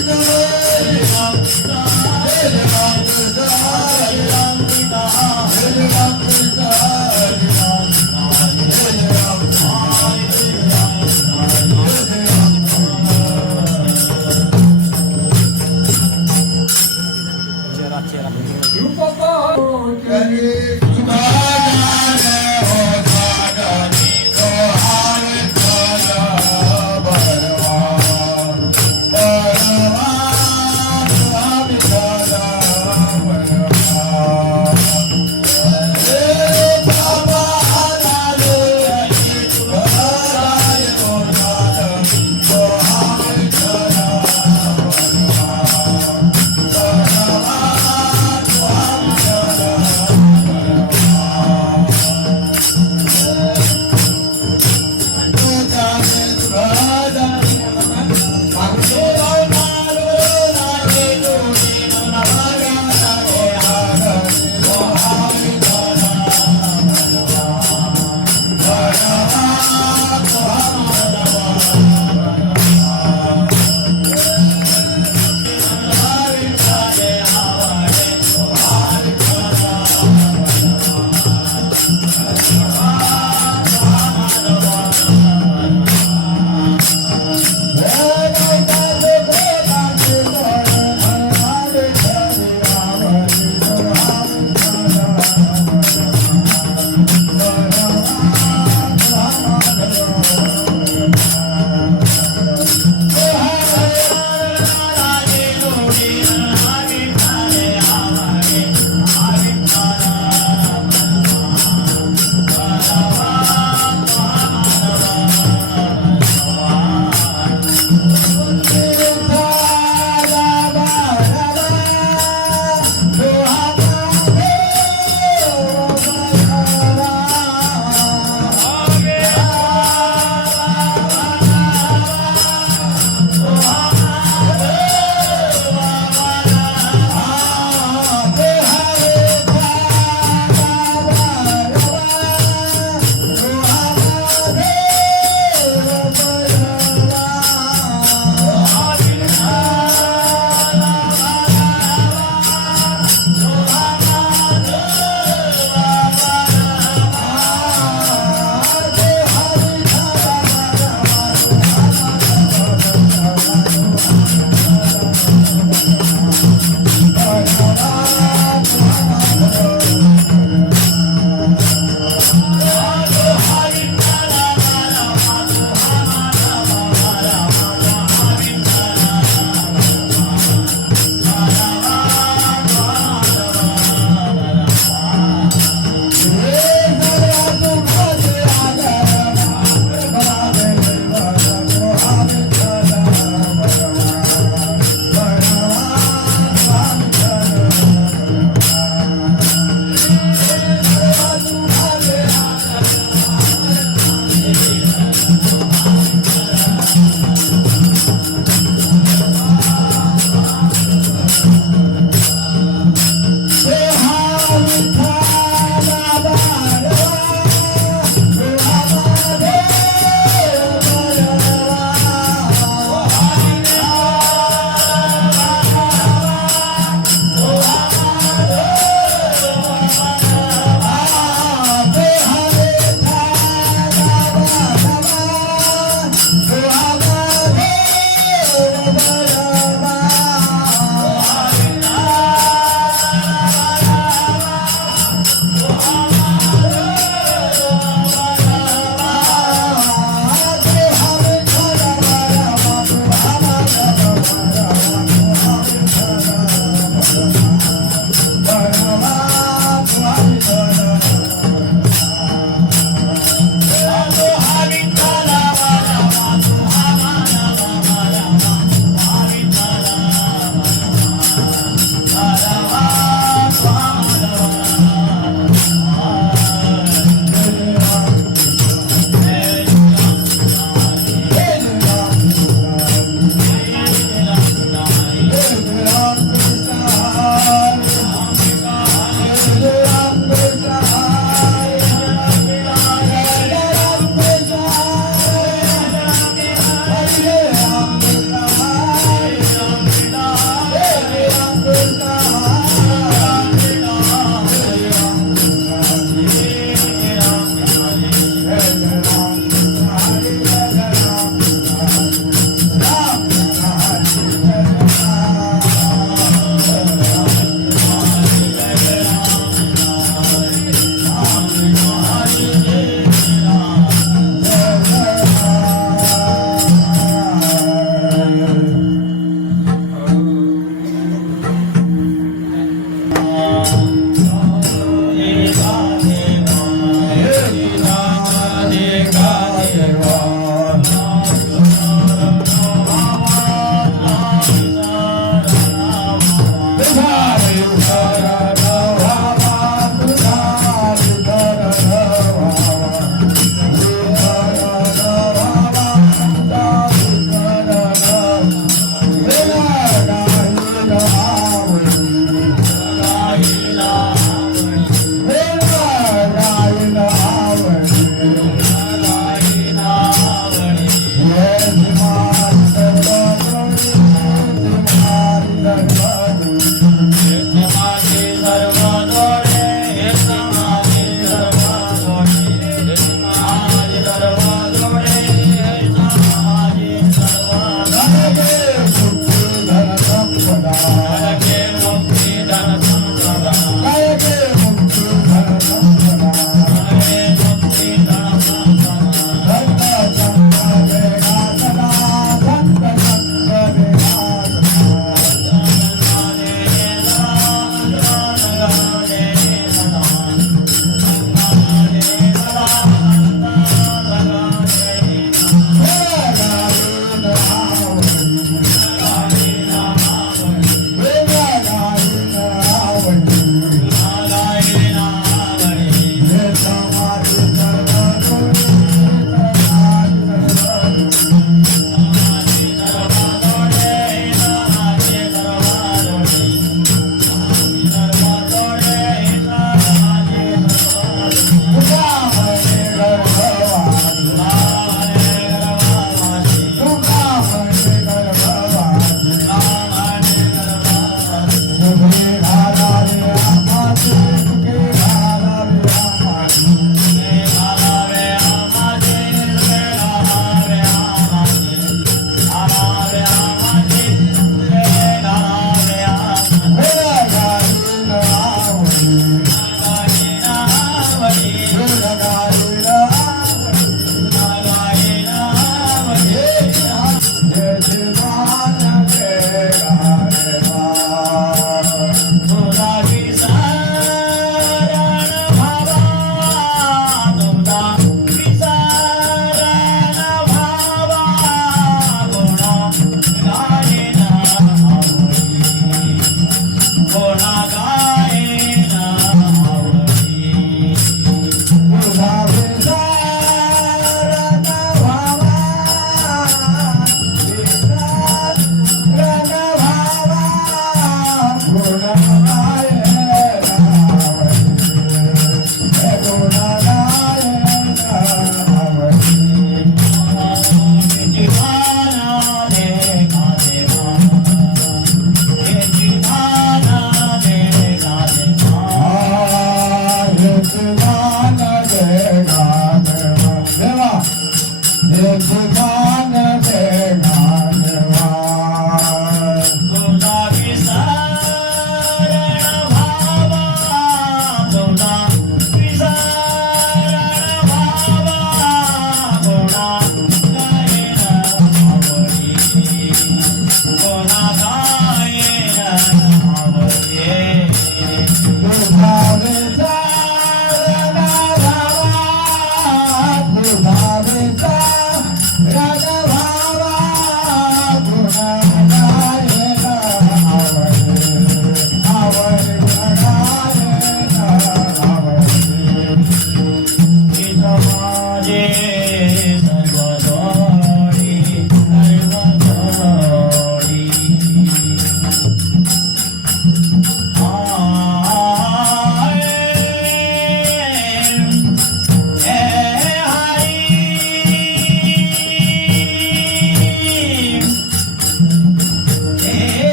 Hare Krishna Radha.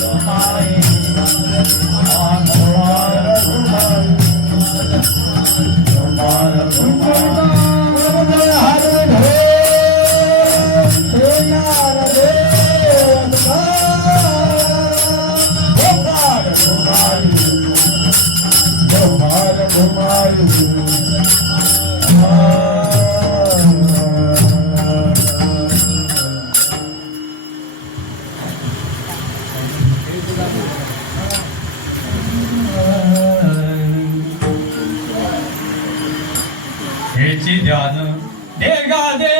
Hallelujah. ਸਿਧਿਆਨ ਦੇਗਾ ਦੇ